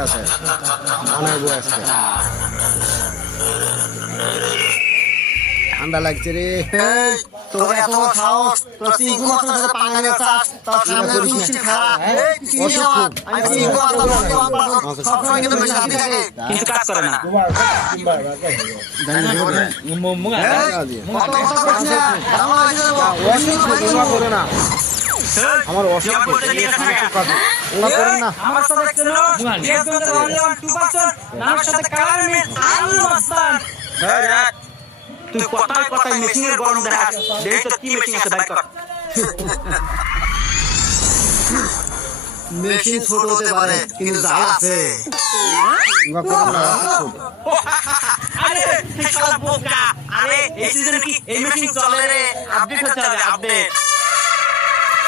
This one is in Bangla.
বসে আছে বানাবো আজকে ঠান্ডা লাগছে রে তোর এত সাহস তোর চিঙ্কু মাছের সাথে পাঙ্গা নিয়েছাস তোর সামনে মিষ্টি খা আমি চিঙ্কু মাছ সবসময় কিন্তু বেশি হাতে থাকে কিন্তু কাজ করে না করো না আমার অসুখ ওরা করেন না আমার সাথে কেন আমার সাথে কালার আলু মাস্তান তুই কথায় কথায় মেশিনের গরম দেখাস দেখ তো কি মেশিন আছে বাইক কর মেশিন ছোট হতে পারে কিন্তু জাল আছে ওরা করেন না আরে শালা বোকা আরে এই সিজনে কি এই মেশিন চলে রে আপডেট হতে হবে আপডেট